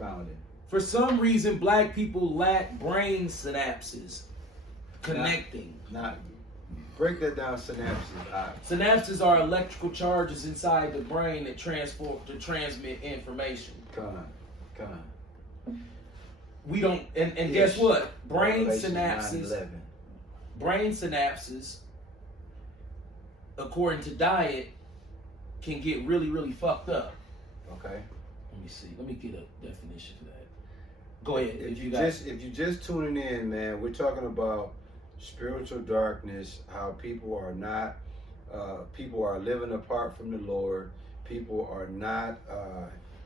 Expounded. For some reason, black people lack brain synapses connecting. Not break that down. Synapses. Synapses are electrical charges inside the brain that transmit information. Come on. We don't, and guess what? Brain synapses, according to diet, can get really, really fucked up. Okay. Let me see. Let me get a definition for that. Go ahead. If you just tuning in, man, we're talking about spiritual darkness. How people are living apart from the Lord. People are not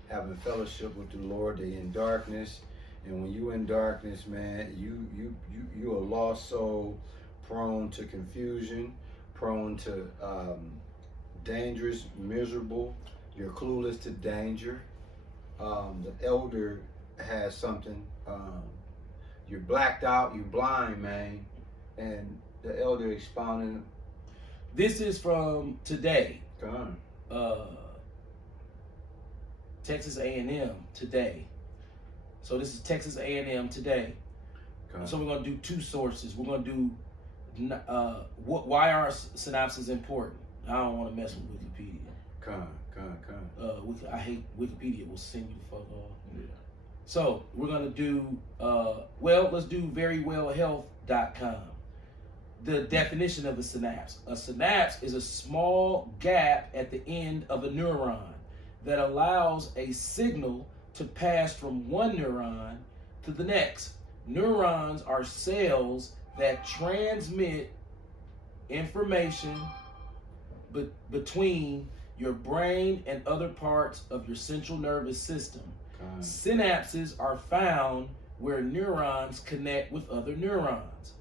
having fellowship with the Lord. They in darkness, and when you in darkness, man, you a lost soul, prone to confusion, prone to dangerous, miserable. You're clueless to danger. The elder has something. You're blacked out. You're blind, man. And the elder expounding. This is from today. Come on. Texas A&M today. So this is Texas A&M today. So we're gonna do two sources. We're gonna do why are synapses important. I don't want to mess with Wikipedia. Come. I hate Wikipedia. Will send you the fuck off. Yeah. So we're gonna do let's do verywellhealth.com. The definition of a synapse. A synapse is a small gap at the end of a neuron that allows a signal to pass from one neuron to the next. Neurons are cells that transmit information between your brain and other parts of your central nervous system. Synapses are found where neurons connect with other neurons.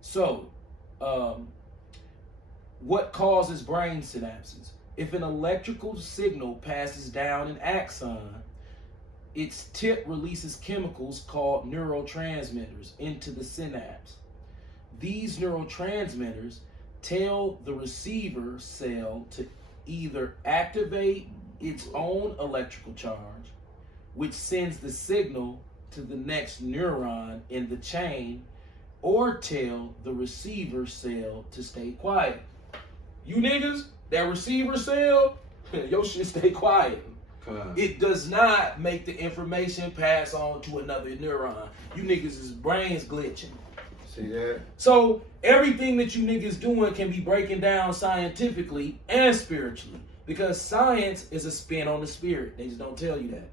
So, what causes brain synapses? If an electrical signal passes down an axon, its tip releases chemicals called neurotransmitters into the synapse. These neurotransmitters tell the receiver cell to either activate its own electrical charge, which sends the signal to the next neuron in the chain, or tell the receiver cell to stay quiet. You niggas, that receiver cell, your shit stay quiet. It does not make the information pass on to another neuron. You niggas' brains glitching. See that? So everything that you niggas doing can be breaking down scientifically and spiritually, because science is a spin on the spirit. They just don't tell you that.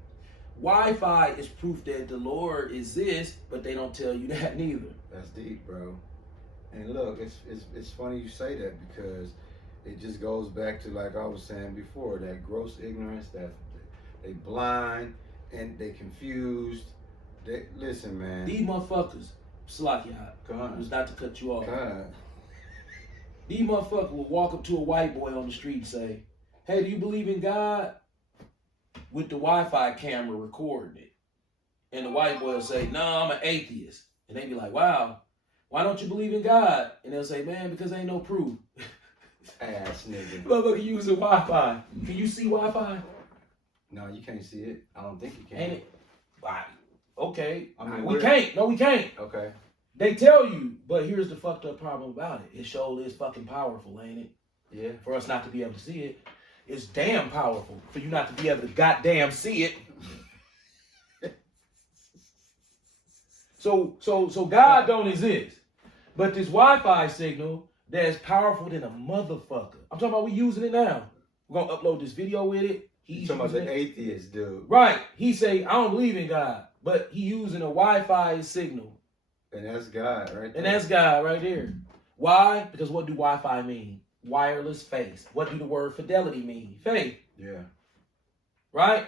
Wi-Fi is proof that the Lord exists, but they don't tell you that neither. That's deep, bro. And look, it's funny you say that, because it just goes back to, like I was saying before, that gross ignorance, that they blind and they confused. Listen, man. These motherfuckers, Slacky, it was not to cut you off. These motherfuckers will walk up to a white boy on the street and say, "Hey, do you believe in God?" With the Wi-Fi camera recording it. And the white boy will say, "No, I'm an atheist." And they be like, "Wow, why don't you believe in God?" And they'll say, "Man, because ain't no proof." Ass nigga. Motherfucker using Wi-Fi. Can you see Wi-Fi? No, you can't see it. I don't think you can. Ain't it? Why? Okay. I mean, we can't. No, we can't. Okay. They tell you, but here's the fucked up problem about it. It sure is fucking powerful, ain't it? Yeah. For us not to be able to see it. It's damn powerful for you not to be able to goddamn see it. So God don't exist. But this Wi-Fi signal that's powerful than a motherfucker. I'm talking about we using it now. We're gonna upload this video with it. He's talking about the atheist dude. Right. He say, "I don't believe in God," but he using a Wi-Fi signal. And that's God right there. And that's God right there. Why? Because what do Wi-Fi mean? Wireless faith. What do the word fidelity mean? Faith. Yeah. Right?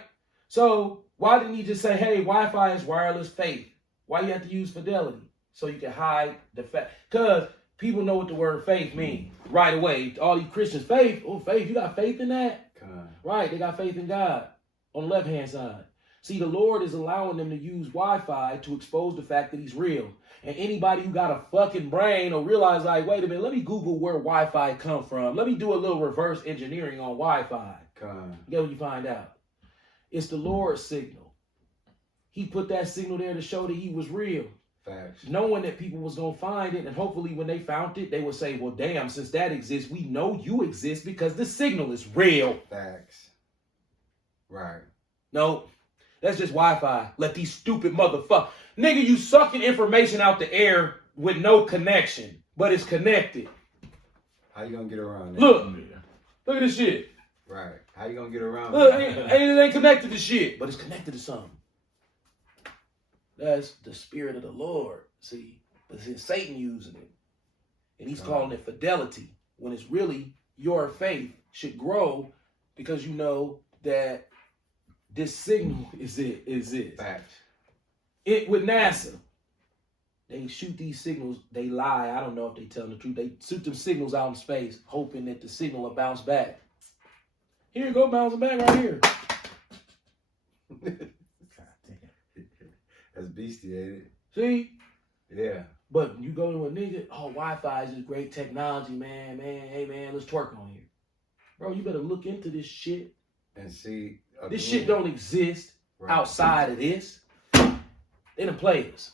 So why didn't he just say, "Hey, Wi-Fi is wireless faith"? Why you have to use fidelity? So you can hide the fact. Because people know what the word faith means right away. All these Christians, faith. Oh, faith. You got faith in that? God. Right. They got faith in God on the left-hand side. See, the Lord is allowing them to use Wi-Fi to expose the fact that he's real. And anybody who got a fucking brain will realize, like, wait a minute, let me Google where Wi-Fi come from. Let me do a little reverse engineering on Wi-Fi. God. Get what you find out. It's the Lord's signal. He put that signal there to show that he was real. Facts. Knowing that people was going to find it, and hopefully when they found it, they would say, well, damn, since that exists, we know you exist because the signal is real. Facts. Right. No, that's just Wi-Fi. Let these stupid motherfuckers. Nigga, you sucking information out the air with no connection, but it's connected. How you gonna get around that? Look at this shit. Right. How you gonna get around Look, that? it ain't connected to shit, but it's connected to something. That's the spirit of the Lord. See, but it's Satan using it. And he's calling it fidelity, when it's really your faith should grow because you know that this signal is it. Facts. It with NASA. They shoot these signals, they lie. I don't know if they telling the truth. They shoot them signals out in space, hoping that the signal will bounce back. Here you go, bouncing back right here. That's beastie, ain't it? See? Yeah. But you go to a nigga, oh, Wi-Fi is just great technology, man. Hey, man, let's twerk on here. Bro, you better look into this shit. And see. Again, This shit don't exist right. outside of this. They done played us.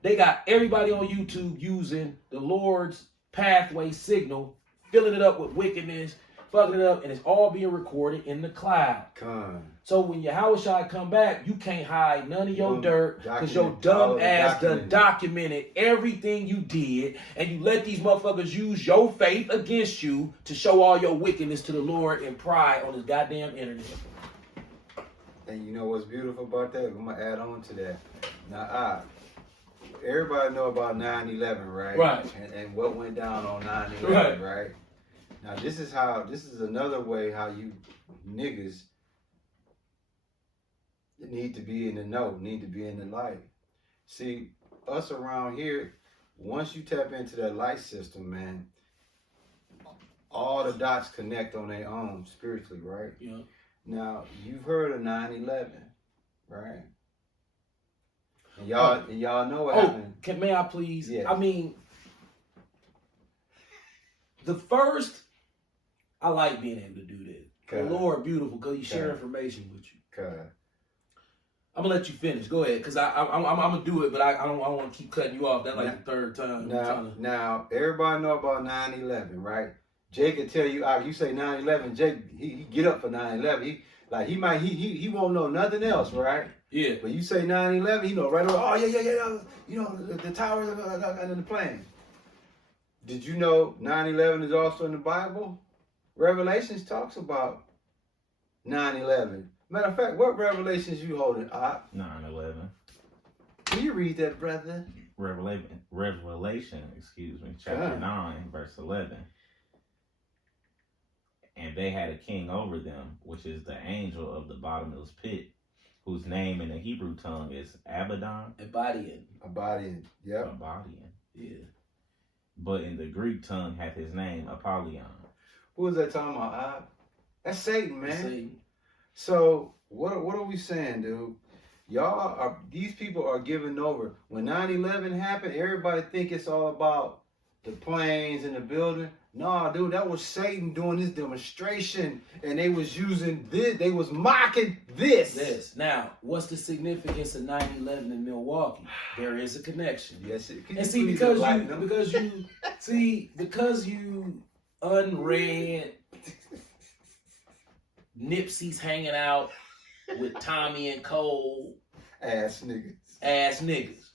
They got everybody on YouTube using the Lord's pathway signal, filling it up with wickedness, fucking it up, and it's all being recorded in the cloud. So when Yahushua come back, you can't hide none of your dirt because your dumb ass done documented everything you did, and you let these motherfuckers use your faith against you to show all your wickedness to the Lord and pride on this goddamn internet. And you know what's beautiful about that? I'm gonna add on to that. Now, everybody know about 9/11, right? Right. And what went down on 9/11, right? Now this is another way how you niggas need to be in the know, need to be in the light. See, us around here, once you tap into that light system, man, all the dots connect on their own spiritually, right? Yeah. Now, you've heard of 9/11, right? And y'all know what happened. May I please? Yes. I mean, the first, I like being able to do this. The Lord beautiful because He share information with you. I'm gonna let you finish. Go ahead, cause I'm gonna do it, but I don't want to keep cutting you off. That's like the third time. Now, everybody know about 9/11, right? Jake can tell you. You say 9/11, Jake he get up for 9/11. He won't know nothing else, right? Yeah. But you say 9/11, he know right away. Oh yeah. You know the towers and the plane. Did you know 9/11 is also in the Bible? Revelations talks about 9/11. Matter of fact, what Revelations you holding? 9/11. Can you read that, brother? Revelation, chapter 9, verse 11. And they had a king over them, which is the angel of the bottomless pit, whose name in the Hebrew tongue is Abaddon. Abaddon. Yep. Abaddon. Yeah. But in the Greek tongue hath his name Apollyon. Who is that talking about? That's Satan, man. Satan. So what are we saying, dude? These people are giving over. When 9/11 happened, everybody think it's all about the planes and the building. No, dude, that was Satan doing this demonstration, and they was using this. They was mocking this. Now, what's the significance of 9/11 in Milwaukee? There is a connection. Yes, and see because you unread Nipsey's hanging out with Tommy and Cole. Ass niggas.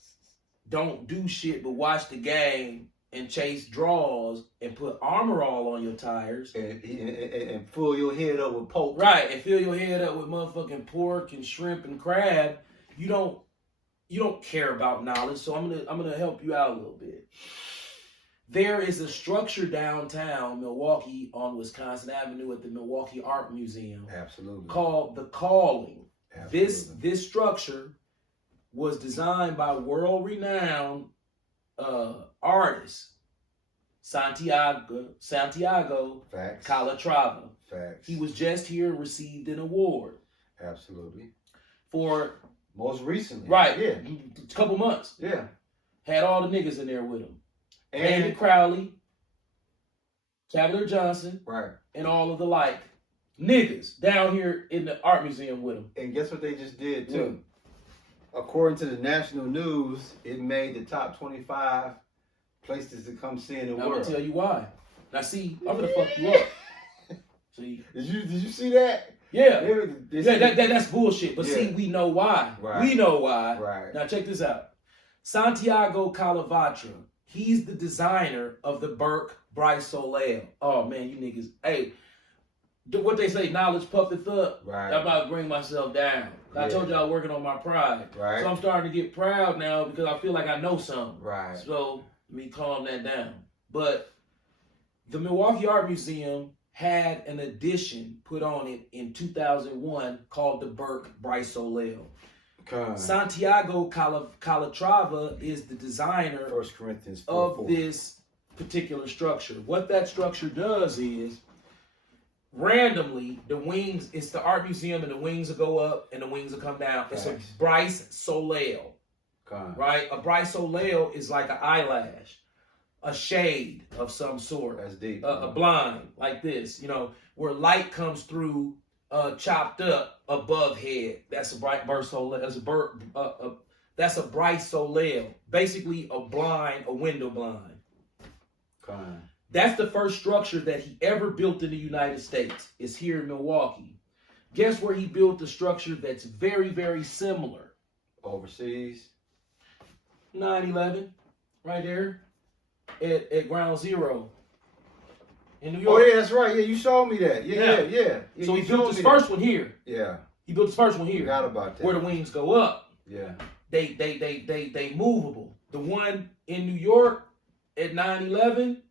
Don't do shit but watch the game and chase draws and put Armor All on your tires. And fill your head up with pork. Right, and fill your head up with motherfucking pork and shrimp and crab. You don't care about knowledge, so I'm gonna help you out a little bit. There is a structure downtown Milwaukee on Wisconsin Avenue at the Milwaukee Art Museum. Absolutely. Called The Calling. Absolutely. This structure was designed by world-renowned artist Santiago Facts. Calatrava. Facts. He was just here and received an award. Absolutely. For most recently. Right. Yeah. A couple months. Yeah. Had all the niggas in there with him. And David Crowley, Cavalier Johnson, right, and all of the like niggas down here in the art museum with him. And guess what they just did too? according to the national news, it made the top 25 places to come see in the I'm world. gonna tell you why. Now see, I'm gonna fuck you up. See? Did you see that? Yeah. Yeah, That's bullshit. But Yeah. see, we know why. Right. We know why. Right. Now check this out. Santiago Calavatra, he's the designer of the Burke Bryce Soleil. Oh man, you niggas. Hey, what they say, knowledge puffeth up. Right. I'm about to bring myself down. I told you I was working on my pride. Right. So I'm starting to get proud now because I feel like I know something. Right. So let me calm that down. But the Milwaukee Art Museum had an addition put on it in 2001 called the Burke Bryce Soleil. Santiago Calatrava is the designer 1 Corinthians 4, of 4. this particular structure. What that structure does is randomly the wings, it's the art museum and the wings will go up and the wings will come down. It's a Bryce Soleil. Right? A Bryce Soleil is like an eyelash, a shade of some sort. That's deep. A blind like this, you know, where light comes through chopped up above head. That's a Bryce Soleil. That's a Bryce Soleil. Basically a blind, a window blind. That's the first structure that he ever built in the United States. It's here in Milwaukee. Guess where he built a structure that's very, very similar? Overseas. 9/11, right there at Ground Zero in New York. Oh yeah, that's right. Yeah, you showed me that. Yeah. So he built his first one here. Yeah. He built his first one here. Forgot about that. Where the wings go up. Yeah. They movable. The one in New York at 9/11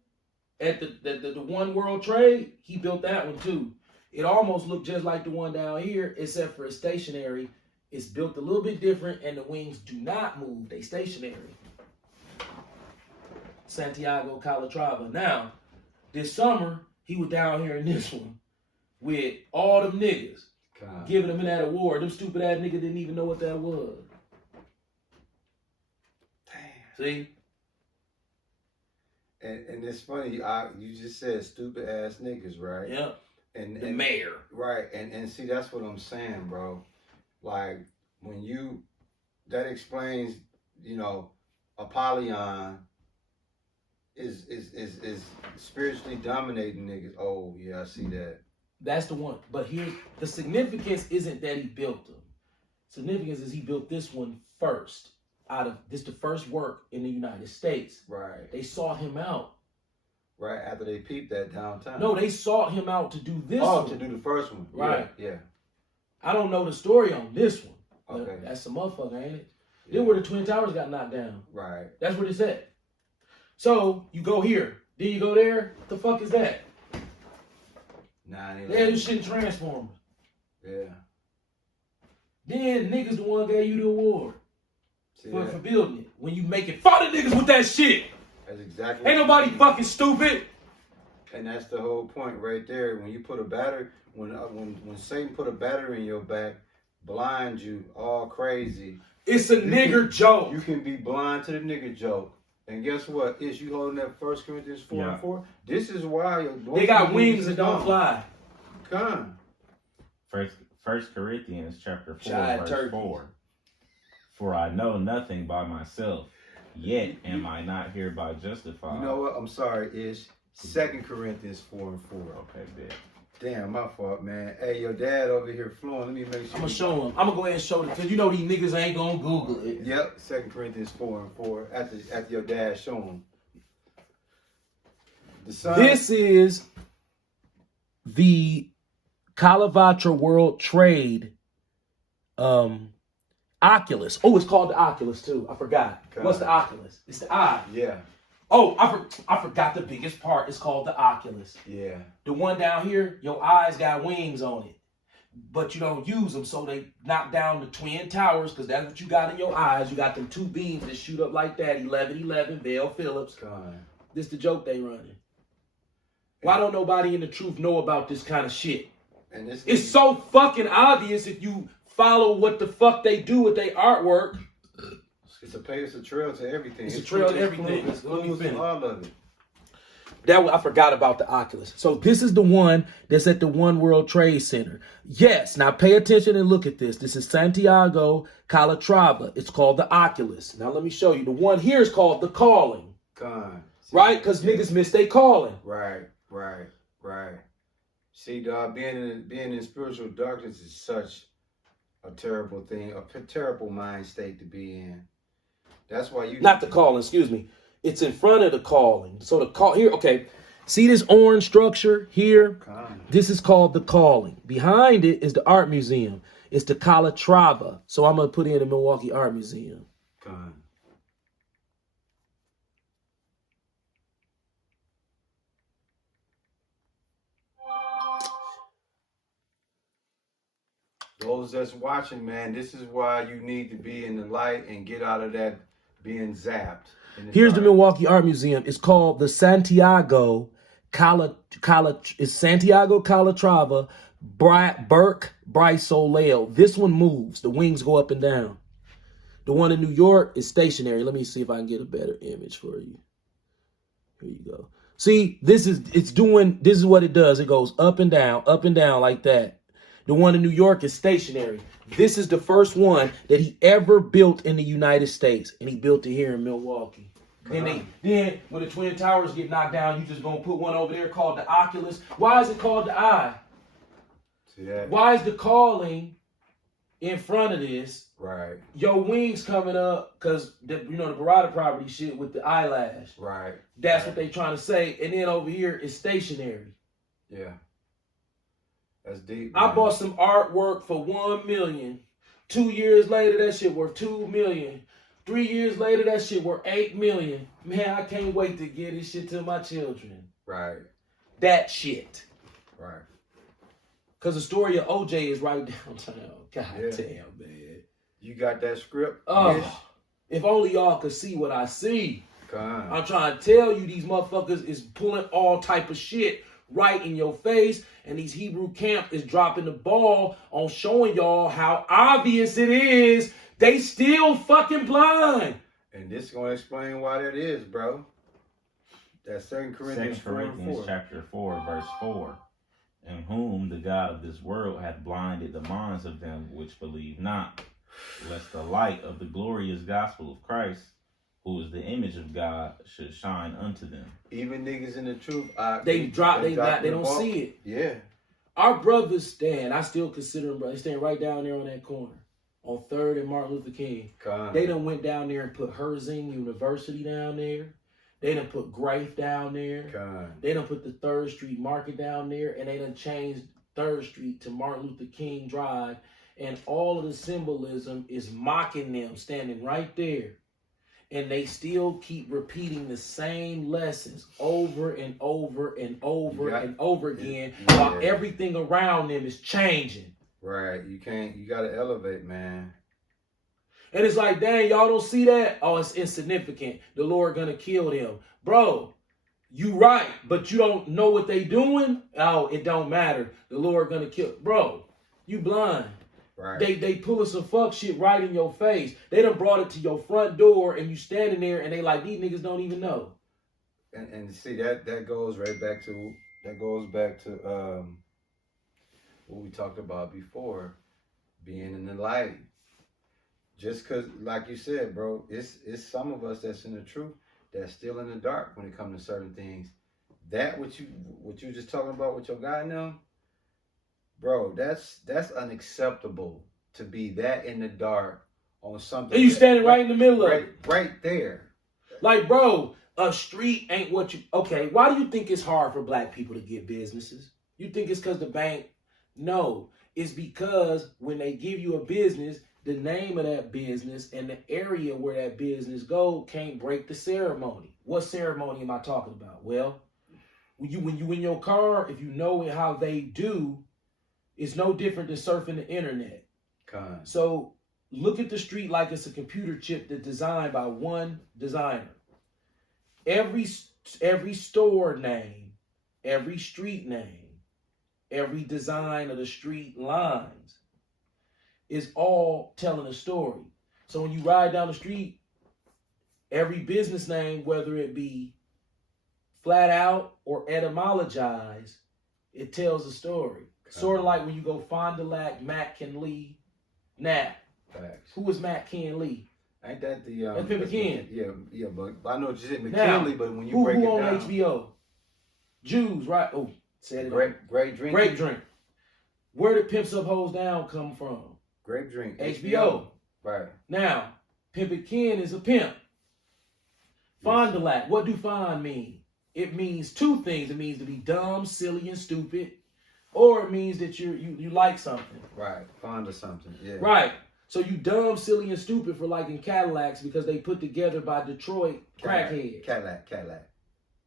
at the One World Trade, he built that one too. It almost looked just like the one down here, except for it's stationary. It's built a little bit different, and the wings do not move. They stationary. Santiago Calatrava. Now, this summer, he was down here in this one with all them niggas, giving them that award. Them stupid ass niggas didn't even know what that was. Damn. See? And it's funny, you just said stupid ass niggas, right? Yeah. And the mayor. Right. And see, that's what I'm saying, bro. Like, when that explains, you know, Apollyon is spiritually dominating niggas. Oh, yeah, I see that. That's the one. But here's the significance isn't that he built them. Significance is he built this one first. The first work in the United States. Right. They sought him out. Right, after they peeped that downtown. No, they sought him out to do this one. one. To do the first one. Right. Yeah. I don't know the story on this one. Okay. That's a motherfucker, ain't it? Yeah. Then where the Twin Towers got knocked down. Right. That's what it said. So, you go here. Then you go there. What the fuck is that? 9/11. Yeah, this shit Transformers. Yeah. Then niggas the one gave you the award for that? building it. When you making fun of niggas with that shit. That's exactly. Ain't nobody fucking stupid. And that's the whole point right there. When you put a battery, when Satan put a battery in your back, blind you all crazy. It's a nigger joke. You can be blind to the nigger joke. And guess what? Is you holding that 1 Corinthians 4 and 4? This is why they got wings that don't fly. Come. First Corinthians chapter 4, Giant verse 4. For I know nothing by myself, yet am I not hereby justified. You know what? I'm sorry, Ish. 2 Corinthians 4 and 4. Okay, bet. Damn, my fault, man. Hey, your dad over here flowing. Let me make sure. I'm gonna show him. I'm gonna go ahead and show it because you know these niggas ain't gonna Google it. Yep, 2 Corinthians 4 and 4. After your dad show him. This is the Calavatra World Trade Oculus. Oh, it's called the Oculus too. I forgot. What's the Oculus? It's the eye. Yeah. Oh, I forgot the biggest part. It's called the Oculus. Yeah. The one down here, your eyes got wings on it. But you don't use them, so they knock down the Twin Towers, because that's what you got in your eyes. You got them two beams that shoot up like that. 1111, Vale Phillips. This the joke they running. Why don't nobody in the truth know about this kind of shit? And it's so fucking obvious if you follow what the fuck they do with their artwork. It's a trail to everything. It's a trail to everything. Let me finish all of it. I forgot about the Oculus. So this is the one that's at the One World Trade Center. Yes, now pay attention and look at this. This is Santiago, Calatrava. It's called the Oculus. Now let me show you. The one here is called the Calling. Con. Right? Because niggas miss they calling. Right. See, dog, being in spiritual darkness is such a terrible thing, a terrible mind state to be in. That's why you Not the calling, excuse me. It's in front of the calling. So the call here, okay. See this orange structure here? Con. This is called the Calling. Behind it is the art museum. It's the Calatrava. So I'm gonna put in the Milwaukee Art Museum. Con. Those that's watching, man, this is why you need to be in the light and get out of that being zapped. Here's the Milwaukee Art Museum. It's called the Santiago it's Santiago Calatrava Burke Bryce Soleil. This one moves. The wings go up and down. The one in New York is stationary. Let me see if I can get a better image for you. Here you go. See, this is what it does. It goes up and down like that. The one in New York is stationary. This is the first one that he ever built in the United States, and he built it here in Milwaukee. And then when the Twin Towers get knocked down, you just gonna put one over there called the Oculus. Why is it called the Eye? See that? Why is the Calling in front of this? Right. Your wings coming up because the Barada property shit with the eyelash. Right. That's what they trying to say. And then over here is stationary. Yeah. That's deep. I Man. bought some artwork for $1 million. 2 years later, that shit worth $2 million. 3 years later, that shit worth $8 million. Man, I can't wait to give this shit to my children. Right. That shit. Right. Because the story of OJ is right downtown. God damn, man. You got that script? Oh, Yes. if only y'all could see what I see. Con. I'm trying to tell you, these motherfuckers is pulling all type of shit right in your face, and these Hebrew camp is dropping the ball on showing y'all how obvious it is. They still fucking blind. And this is going to explain why that is, bro. That's 2 Corinthians 4:4. chapter 4, verse 4. In whom the God of this world hath blinded the minds of them which believe not, lest the light of the glorious gospel of Christ, who is the image of God, should shine unto them. Even niggas in the truth, They don't see it. Yeah. Our brothers stand. I still consider them brothers. They stand right down there on that corner, on 3rd and Martin Luther King. Con. They done went down there and put Herzing University down there. They done put Grafe down there. Con. They done put the 3rd Street Market down there, and they done changed 3rd Street to Martin Luther King Drive. And all of the symbolism is mocking them, standing right there. And they still keep repeating the same lessons over and over and over and over again, while everything around them is changing. Right. You got to elevate, man. And it's like, dang, y'all don't see that? Oh, it's insignificant. The Lord gonna kill them. Bro, you right, but you don't know what they doing? Oh, it don't matter. The Lord gonna kill. Bro, you blind. Right. They pulling some fuck shit right in your face. They done brought it to your front door, and you standing there, and they like, these niggas don't even know. And see, that goes back to what we talked about before, being in the light. Just because, like you said, bro, it's some of us that's in the truth that's still in the dark when it comes to certain things. That what you just talking about with your guy now, bro, that's unacceptable to be that in the dark on something. And you standing right in the middle of it. Right there. Like, bro, a street ain't what you... Okay, why do you think it's hard for black people to get businesses? You think it's because the bank... No, it's because when they give you a business, the name of that business and the area where that business go can't break the ceremony. What ceremony am I talking about? Well, when you in your car, if you know how they do, it's no different than surfing the internet. So look at the street like it's a computer chip that's designed by one designer. Every store name, every street name, every design of the street lines is all telling a story. So when you ride down the street, every business name, whether it be flat out or etymologized, it tells a story. Sort of like when you go Fond du Lac, Matt Ken Lee. Now, Facts. who is Matt Ken Lee? Ain't that the That's Pimp Ken. Yeah, but I know you said Now, McKinley, but when you who break it on down, HBO? Jews, right? Oh, said it. Great drink. Grape Drink. Where did Pimps Up Hoes Down come from? Grape Drink. HBO. Right. Now, Pimpin' Ken is a pimp. Fond du Lac. What do fond mean? It means two things. It means to be dumb, silly, and stupid, or it means that you like something. Right. Fond of something. Yeah. Right. So you dumb, silly, and stupid for liking Cadillacs because they put together by Detroit crackheads. Cadillac.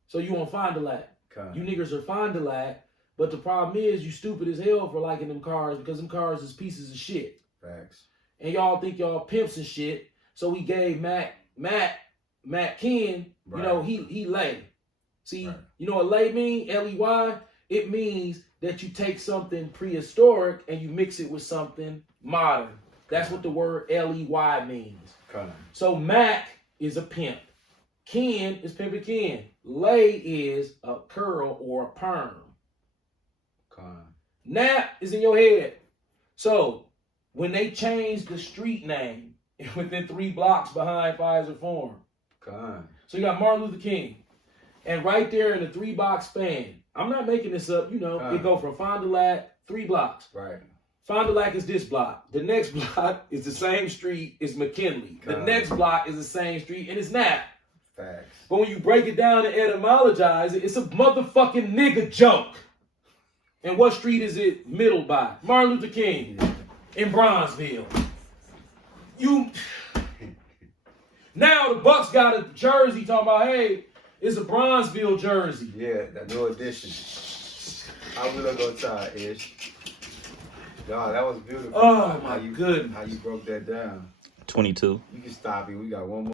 So you on Fond du Lac. Con. You niggas are Fond du Lac, but the problem is you stupid as hell for liking them cars because them cars is pieces of shit. Facts. And y'all think y'all pimps and shit. So we gave Matt Ken, Right. you know, he lay. See, Right. you know what lay mean? L-E-Y? It means that you take something prehistoric and you mix it with something modern. That's what the word L-E-Y means. Con. So Mac is a pimp. Ken is Pimpin' Ken. Lay is a curl or a perm. Con. Nap is in your head. So when they changed the street name within 3 blocks behind Pfizer Forum. Con. So you got Martin Luther King. And right there in the 3-block span, I'm not making this up, you know, it go from Fond du Lac, 3 blocks. Right. Fond du Lac is this block. The next block is the same street as McKinley. The next block is the same street and it's Nap. Facts. But when you break it down and etymologize it, it's a motherfucking nigga joke. And what street is it middled by? Martin Luther King in Bronzeville. Now the Bucks got a jersey talking about, hey, it's a Bronzeville jersey. Yeah, that new edition. How we gonna go tie, Ish? God, that was beautiful. Oh my goodness. How you broke that down. 22. You can stop it. We got one more.